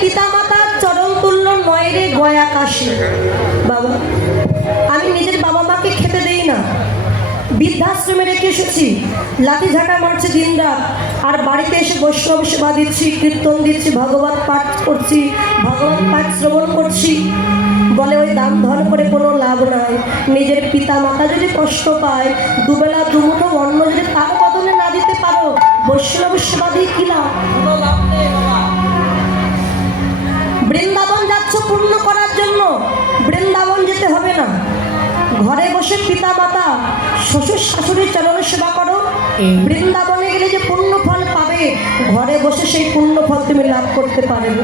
পিতা মাতার চরণ তুল্য নয় গয়া কাশি। বাবা, আমি নিজের বাবা মাকে খেতে দেই না। বৃদ্ধাশ্রমে রেখে এসেছি। লাঠি ঝাঁটা মারছে দিন রাত। আর বাড়িতে এসে বৈষ্ণব সেবা দিচ্ছি, কীর্তন দিচ্ছি, ভগবত পাঠ করছি ভগবত পাঠ শ্রবণ করছি। বলে ওই দাম ধর করে কোনো লাভ নাই। নিজের পিতা মাতা যদি কষ্ট পায়, দুবেলা, দুমুঠো অন্ন যদি তার বদলে না দিতে পারো, বৈষ্ণব সেবা দিয়ে কি লাভ? ঘরে পিতা মাতা শ্বশুর শাশুড়ির চরণের সেবা করো। বৃন্দাবনে গেলে যে পুণ্য ফল পাবে ঘরে বসে সেই পুণ্য ফল তুমি লাভ করতে পারবে।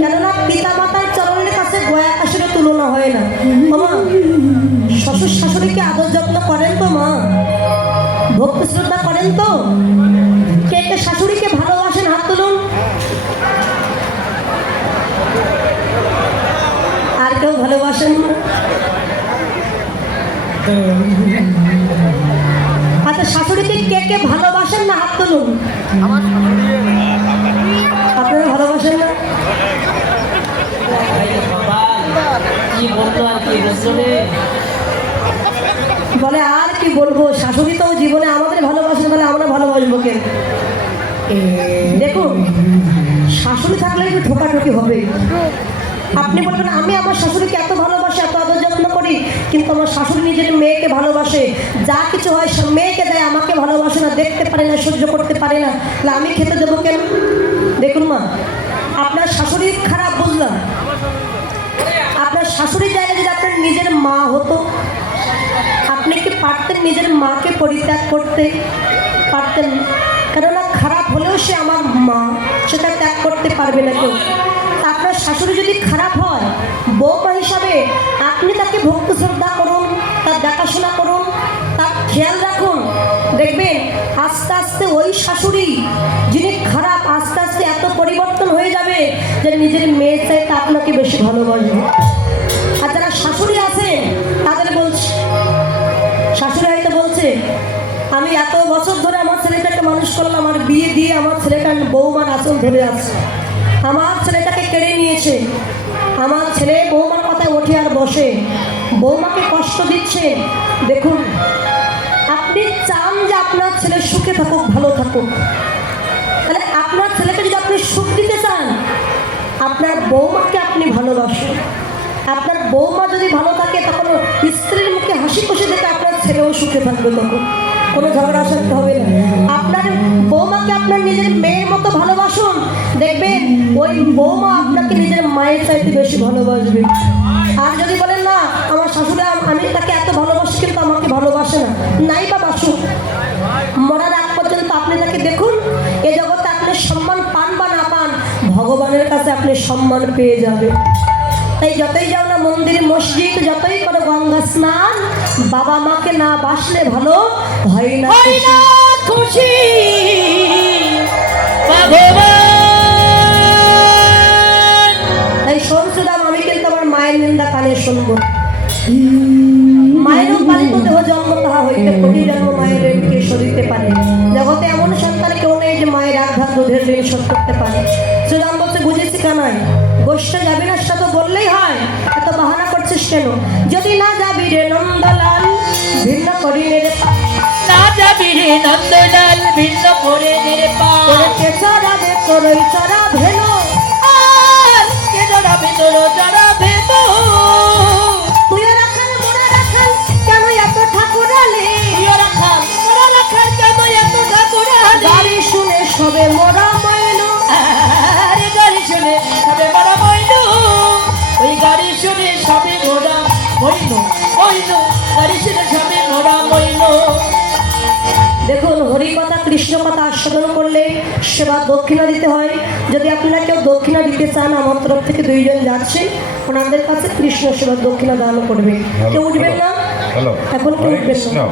কেননা পিতা মাতার চরণের কাছে গয়া আকাশের তুলনা হয় না। ও মা শ্বশুর শাশুড়িকে আদর যত্ন করেন তো মা? ভক্তি শ্রদ্ধা করেন তো? কেউ আচ্ছা শাশুড়িকে কে কে ভালোবাসেন না হাত তুলুন? আপনারা ভালোবাসেন না? কি কি বলে, আর কি বলব? শাশুড়ি তো জীবনে আমাদের ভালোবাসেন বলে আমরা ভালোবাসবো কে? দেখুন, শাশুড়ি থাকলে একটু ঠোকাঠুকি হবে। আপনি বলবেন, আমি আমার শাশুড়িকে এত ভালোবাসি, এত আদর যত্ন করি, কিন্তু আমার শাশুড়ি নিজের মেয়েকে ভালোবাসে। যা কিছু হয় সব মেয়েকে দেয়, আমাকে ভালোবাসে না, দেখতে পারে না, সহ্য করতে পারে না। তাহলে আমি খেতে দেবো কেন? দেখুন মা, আপনার শাশুড়ি খারাপ বুঝলাম। আপনার শাশুড়ির জায়গায় যদি আপনার নিজের মা হতো, আপনি কি পারতেন নিজের মাকে পরিত্যাগ করতে? পারতেন। কেননা খারাপ হলেও সে আমার মা, সেটা ত্যাগ করতে পারবে না কেউ। শাশুড়ি যদি খারাপ হয় বৌমা হিসাবে আপনি তাকে ভক্তি শ্রদ্ধা করুন, তার দেখাশোনা করুন, তার খেয়াল রাখুন। দেখবেন আস্তে আস্তে ওই শাশুড়ি যিনি খারাপ, আস্তে আস্তে এত পরিবর্তন হয়ে যাবে যে নিজের মেয়ের চাইতে আপনাকে বেশি ভালোবাসবে। আর যারা শাশুড়ি আছেন, তাদের বলছি, শাশুড়ি হয়তো বলছে, আমি এত বছর ধরে আমার ছেলেটাকে মানুষ করলাম, আমার বিয়ে দিয়ে আমার ছেলেটা বৌমার আসল ধরে আছে। আমার ছেলেটাকে কেড়ে নিয়েছে। আমার ছেলে বৌমার কথায় ওঠে আর বসে। বৌমাকে কষ্ট দিচ্ছে। দেখুন, আপনি চান যে আপনার ছেলে সুখে থাকুক, ভালো থাকুক। তাহলে আপনার ছেলেকে যদি আপনি সুখ দিতে চান, আপনার বৌমাকে আপনি ভালোবাসুন। আপনার বৌমা যদি ভালো থাকে, তখন স্ত্রীর মুখে হাসি খুশি দেখে আপনার ছেলেও সুখে থাকবে তখন। কোনো ঝগড়া অশান্তি হবে না। আপনার বৌমাকে আপনার নিজের মেয়ের মতো ভালোবাসুন। দেখবেন ওই বৌমা আপনাকে নিজের মায়ের চাইতে বেশি ভালোবাসবে। আর যদি বলেন, না, আমার শাশুড়ি আমি তাকে এত ভালোবাসি, কিন্তু আমাকে ভালোবাসে না। নাই বা বাসুক। মরার আগ পর্যন্ত আপনি তাকে দেখুন। এ জগতে আপনি সম্মান পান বা না পান, ভগবানের কাছে আপনি সম্মান পেয়ে যাবেন। তাই যতই যাও না মন্দির মসজিদ যতই করো গঙ্গা স্নান বাবা মাকে না বাসলে ভালো হয় না খুশি। তাই শুনছিলাম আমি কিন্তু আমার মায়ের নিন্দা কানে শুনব। মায়েরও পালিত দেহ জন্ম তাহা হইতে কোটি জন্ম মায়ের ঋণকে সরিতে পারে। জগতে এমন সন্তান কেউ নেই যে মায়ের আঘাত দুধের ঋণ শোধ করতে পারে। সুদাম বলতে বুঝেছি কানাই গোষ্ঠ যাবি না সেটা তো বললেই হয় এত বাহানা করছিস কেন? যদি না যাবি রে নন্দলাল ভিন্ন করি রে না যাবি রে নন্দলাল ভিন্ন করে রে পা। তোরে কে চড়াবে তোরই চড়া ভেলো আর কে জড়াবে তোর জড়াবে তো তুইও রাখাল মোরা রাখাল কেন এত ঠাকুরালে তুইও রাখাল মোরা রাখাল কেন এত ঠাকুরালি গাড়ি শুনে সবে মোরা মইনু সবে মোরা দেখুন হরিকথা কৃষ্ণ কথা আস্বাদন করলে সেবা দক্ষিণা দিতে হয়। যদি আপনারা কেউ দক্ষিণা দিতে চান আমার তরফ থেকে দুইজন যাচ্ছে। ওনাদের কাছে কৃষ্ণ সেবা দক্ষিণা দান করবে। কেউ উঠবেন না? এখন কেউ উঠবেন না।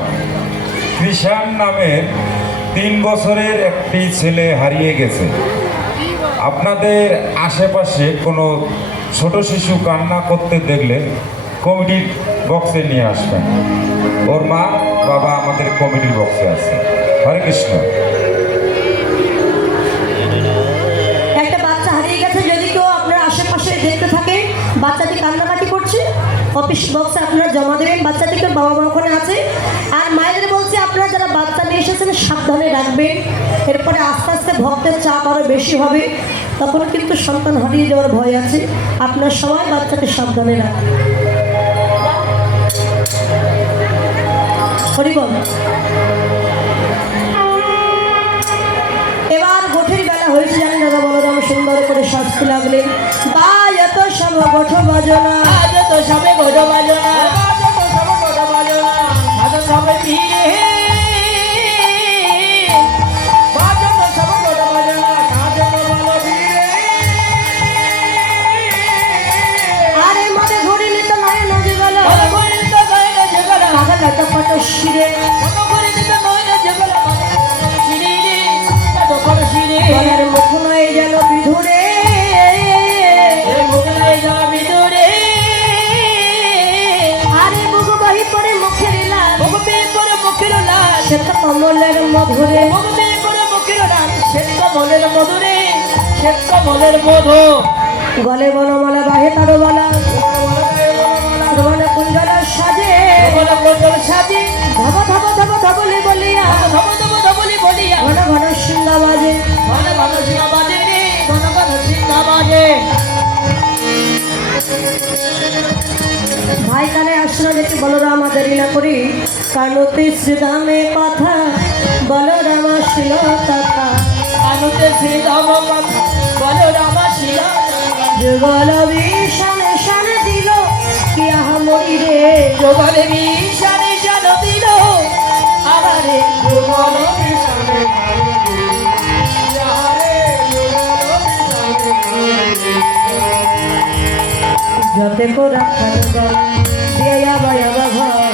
কৃষাণ নামের তিন বছরের একটি ছেলে হারিয়ে গেছে। আপনাদের আশেপাশে কোনো ছোট শিশু কান্না করতে দেখলে কমিটির বক্সে নিয়ে আসবেন। ওর মা, বাবা আমাদের কমিটির বক্সে আছে। হরে কৃষ্ণ। একটা বাচ্চা হারিয়ে গেছে, যদি কেউ আপনার আশেপাশে দেখতে থাকে, বাচ্চাটি কান্নাকাটি করছে অফিস বক্সে আপনারা জমা দেবেন বাচ্চাটিকে বাবা মা ওখানে আছে। আর মায়েদের বলছে, আপনারা যারা বাচ্চা নিয়ে এসেছেন, সাবধানে রাখবেন। এরপরে আস্তে আস্তে ভক্তের চাপ আরও বেশি হবে। তখন কিন্তু সন্তান হারিয়ে যাওয়ার ভয় আছে। আপনার সবাই বাচ্চাকে সাবধানে রাখবেন। হরিবল এবার গোঠের বেলা হয়েছে জানি দাদা বলরাম সুন্দর করে শাস্তি লাগলেন বা এত সব গোঠ বাজনা আজ সবে গোদ বাজনা মধুরে ভগবে করে মুখের লাল শ্বেত কমলের মধুরে শ্বেত কমলের মধু। গলে বনমালা বাহে তারো বলা। বলা কুঞ্জলা সাজে। বলো সাজি। ধব ধব ধব ধবলে বলিয়া। ধব ধব ধবলি বলিয়া। ঘন ঘন সিংহা বাজে। ঘন ঘন সিংহা বাজে রে ঘন ঘন সিংহা বাজে। ভাই কানে আসলো দেখি বলরাম দেরি না করি। কানুতে শ্রীদামে কথা। বলরাম আসিল কথা আনুতে শ্রীরাম কথা বলো শিলা যুগল বিষানে শানে দিল, কি আহা রে যোগলে বিষানে জান দিল। আবারে যোগল বিষানে যতে কোরা খানগল দিয়া বায়া বাবা।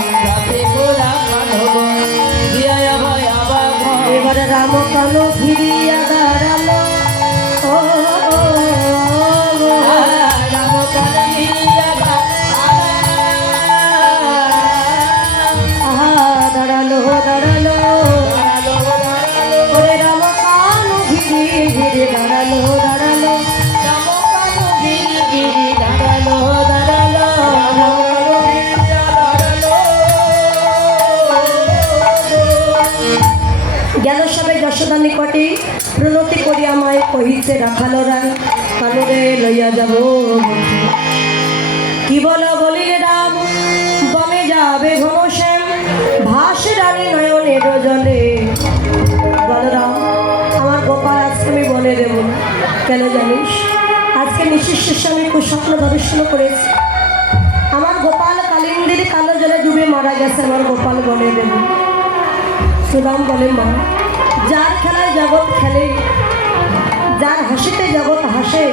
এবার কালো কানো যশোদা নিকটে প্রণতি করিয়া মায় কহিছে রাখালো রায় কানরে লইয়া যাব। কি বল বলিলে রাম, বনে যাবে ঘনশ্যাম ভাস রানী নয়নের জলে বলরাম আমার গোপাল আজকে আমি বলে দেব, কেন জানিস? আজকে নিশির শেষে আমি কুস্বপ্ন দর্শন করেছি। আমার গোপাল কালিন্দির কালো জলে ডুবে মারা গেছে, আমার গোপাল বলে দেব। সুদাম বলে মা যার খেলায় জগৎ খেলে যার হাসিতে জগৎ হাসে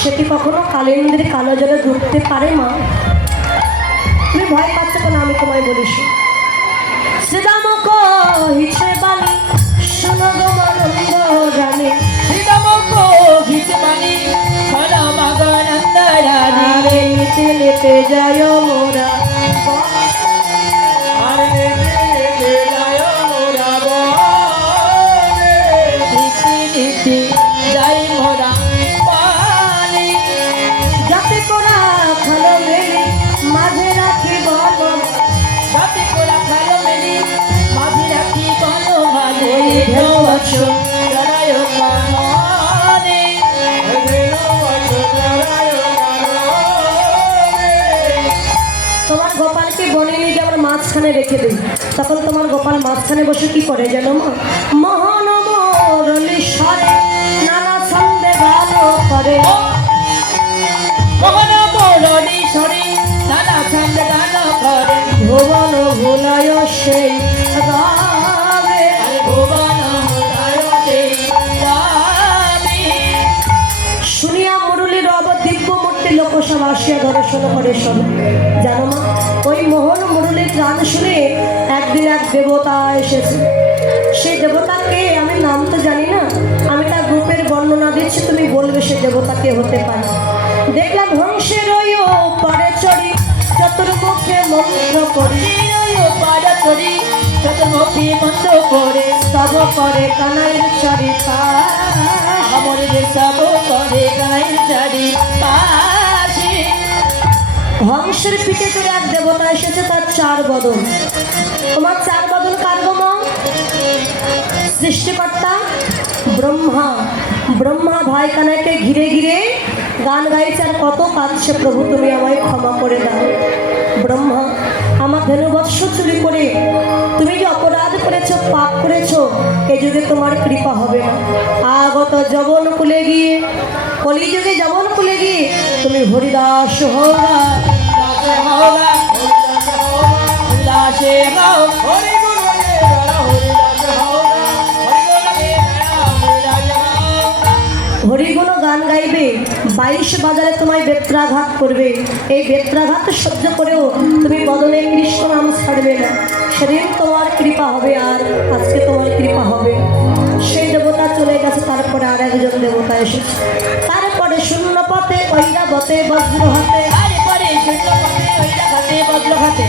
সেটি কখনো কালিন্দির কালো জলে ডুবতে পারে মা তুমি ভয় পাচ্ছ কেন? আমি তোমায় বলিস শ্রীরাম কহিছে বাণী শোনো গো মানন্দ জানি আরে নিতে নিতে যায় মোরা। তোমার গোপালকে বনে নিয়ে গিয়ে আমরা মাঝখানে রেখে দিই। তখন তোমার গোপাল মাঝখানে বসে কি করে মহানমরণেশ্বরে নানা গান করে। ভুবন ভুলায় সেই গাবে। মূর্তি লোকসভা আসিয়া দর্শন করে শোনো জানো মা ওই মোহন মুরলীর গান শুনে একদিন এক দেবতা এসেছে। সেই দেবতাকে আমি নাম তো জানি না আমি তার গ্রুপের বর্ণনা দিচ্ছি তুমি বলবে সে দেবতাকে হতে পারে। দেখলাম হংসের ওই ও পরে চড়ি চতুর্মুখে মন্ত্র করি। তরি চতুর্মুখী বন্ধ করে। সব করে কানাইয়ের চরিতা আমার সব করে গায়ের চারি পাশে হংসের পিঠে চড়ে এক দেবতা এসেছে তার চার বদল তোমার চার বদল কার? সৃষ্টিকর্তা ব্রহ্মা। ব্রহ্মা ভাই কানাইকে ঘিরে ঘিরে গান গাইছে আর কত কাঁদছে প্রভু, তুমি আমায় ক্ষমা করে দাও। ব্রহ্মা, আমার ধনুবৎস চুরি করে তুমি যে অপরাধ করেছ, পাপ করেছ, এ যুগে তোমার কৃপা হবে না। আগত জবন কুলে গিয়ে কলিযুগে যেমন কুলে গিয়ে, তুমি হরিদাস হরি হরিগুণ গান গাইবে, বাইশ বাজারে তোমায় বেত্রাঘাত করবে। এই বেত্রাঘাত সহ্য করেও তুমি বদলে কৃষ্ণ নাম ছাড়বে না। সেদিন তোমার কৃপা হবে আর আজকে তোমার কৃপা হবে। সেই দেবতা চলে গেছে তারপরে আর একজন দেবতা এসেছে তারপরে শূন্য পথে ঐরাবতে বজ্র হাতে আরে পরে শূন্য পথে খাতে বজ্র পরে খাতে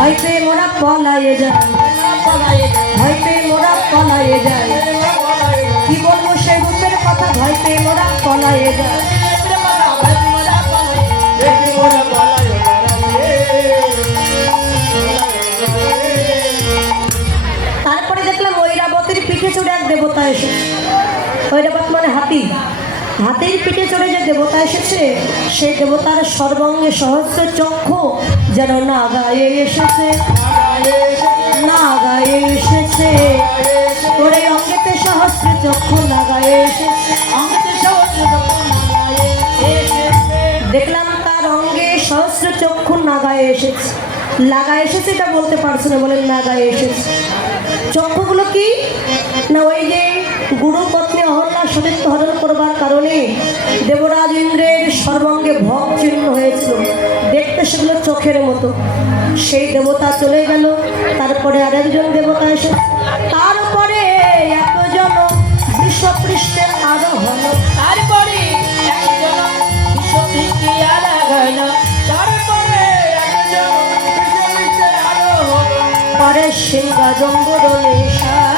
এই মোর উতারাছে যায় ভয়তে মোরা পলায়ে যায় কি বলব সেই রূপের কথা? ভয়তে মোরা পলায়ে যায় হাতি হাতির পিঠে চড়ে যে দেবতা এসেছে, সেই দেবতার সর্বাঙ্গে সহস্র চক্ষু যেন না গায়ে এসেছে না গায়ে এসেছে। ওরে অঙ্গেতে সহস্র চক্ষু না গায়ে এসেছে। দেখলাম তার অঙ্গে সহস্র চক্ষু নাগায় এসেছে। লাগায় এসেছে এটা বলতে পারছ না, বলে নাগায় এসেছে। চক্ষুগুলো কি? না, ওই যে গুরু পত্নী অহল্লা সতীত্ব হরণ করবার কারণে দেবরাজ ইন্দ্রের সর্বাঙ্গে ভোগ চিহ্ন হয়েছিল। দেখতে সেগুলো চোখের মতো। সেই দেবতা চলে গেল। তারপরে আরেকজন দেবতা এসে তারপরে এতজন বিশ্বপৃষ্ঠে আরও হলো তারপরে একজন তারপরে একজন পরে সিংহা জম্বরলে পরে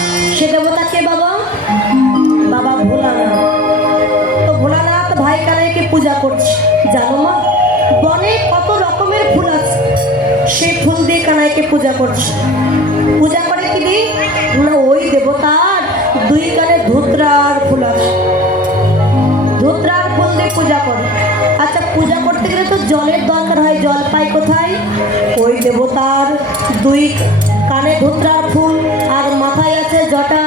সে দেবতা কে বাবা। বাবা ভোলানাথ। তো ভোলানাথ ভাই কানাইকে পূজা করছে। জানো মা, বনে কত রকমের ফুল আছে। সেই ফুল দিয়ে কানাইকে পূজা করছে। পূজা করে কি না, ওই দেবতার দুই কানে ধুতরার ফুল আছে। ধুতরার ফুল দিয়ে পূজা করে। আচ্ছা পূজা করতে গেলে তো জলের দরকার হয়। জল পাই কোথায়? ওই দেবতার দুই কানে ধুতরার ফুল, আর মাথায় আছে জটা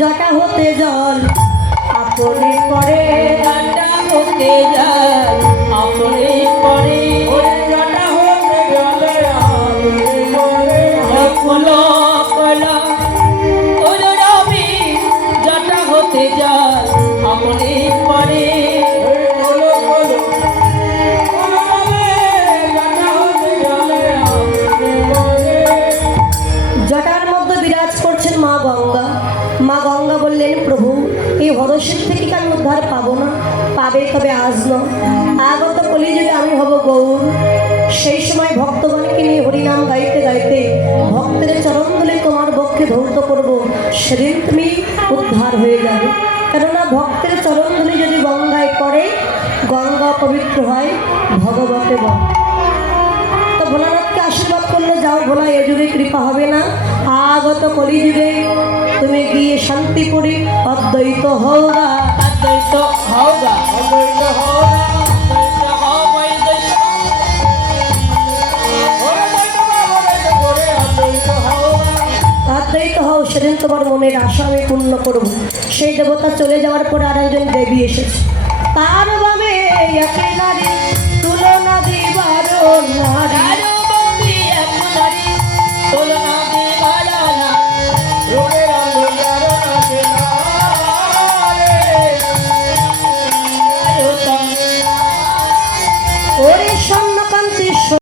জটা হতে জল। আপনি করে জটা হতে জল, আপনি পরে গেলে আপনি তবে নয় আগত কলিযুগে আমি হব গৌর। সেই সময় ভক্তগণকে নিয়ে হরিনাম গাইতে গাইতে ভক্তের চরণ ধরে তোমার বক্ষে ধৌত করব। সেদিন তুমি উদ্ধার হয়ে যাবে। কেননা ভক্তের চরণ যদি গঙ্গায় পড়ে, গঙ্গা পবিত্র হয় ভগবতে বল। তো ভোলানাথকে আশীর্বাদ করলে যাও ভোলা, এ যুগে কৃপা হবে না। আগত কলিযুগে তুমি গিয়ে শান্তি পড়ি অদ্বৈত হওয়া অদ্বৈত হোগা আমার মনের আশা পূর্ণ করব। সেই দেবতা চলে যাওয়ার পর আর একজন দেবী এসেছে। তার বামে তুলনা দিবার